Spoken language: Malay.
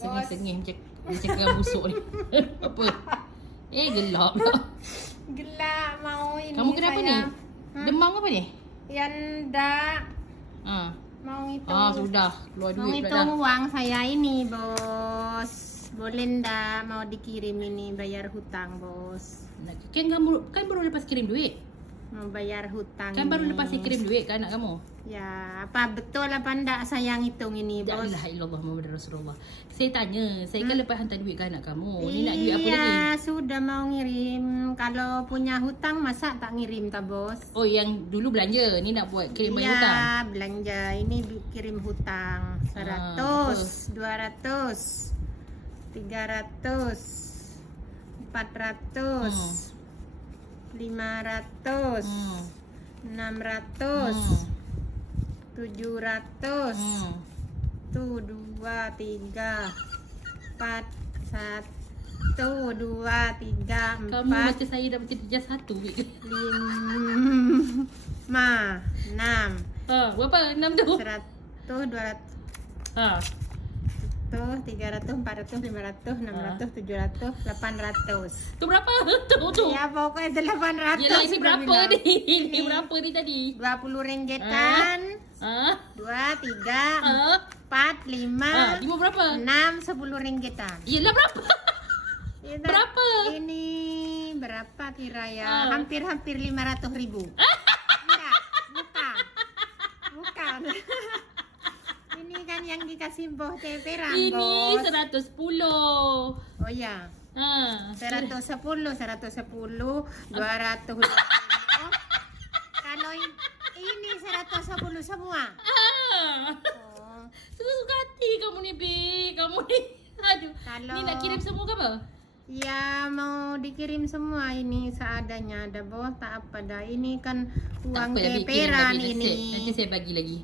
sengih-sengih macam kerang busuk ni. Apa? Gelap pula. Gelap mau ini. Kamu kenapa ni? Demam apa ni? Yang dah Ha. mau hitung. Sudah. Keluar Mau duit pula hitung dah. uang saya ini, Bos. Boleh ndak mau dikirim ini bayar hutang, Bos? Kan baru lepas kirim duit. Mau bayar hutang. Kan baru ini. lepas kirim duit ke anak kamu? Ya, apa betul apa ndak saya ngitung ini, La Bos? ilaha illallah Muhammad Rasulullah. Saya tanya, saya kan lepas hantar duit ke anak kamu. Ni nak duit apa lagi? Iya, sudah mau ngirim. Kalau punya hutang masa tak ngirim ta, Bos? Oh, yang dulu belanja. Ni nak buat kirim bayar hutang. Iya, belanja. Ini kirim hutang. 100, 200, 300, 400, 500, 600, 700. Tuh 2, 3, 4, 1, 2, 3, 4, Kamu macam saya dah macam terjas satu. 5, 6, Berapa? 6 tu? 100, 200, Ha. 300, 400, 500, 600, 700, 800. Tu berapa? Tu. Ya pokoknya 800. Yelah, ini sudah berapa bilang. ni? Ini berapa ni tadi? 20 ringgitan. 2, 3, 4, 5, 5 berapa? 6, 10 ringgitan. Yelah, berapa? Ini- Berapa? Ini berapa kira ya? Hampir-hampir 500.000. Enggak, bukan. Ini kan yang dikasih Boh Teperan, Ini Bos. 110. Oh ya, 110, 200. Kalau ini 110 semua. Oh. Suka-suka hati kamu ni, Bi. Kamu ni. Aduh. Kalau- Ni nak kirim semua ke apa? Ya mau dikirim semua ini seadanya ada Bos, tak apa dah. Ini kan Tak uang apa, Bi. Kirim Teperan lagi. ini. Nanti saya bagi lagi.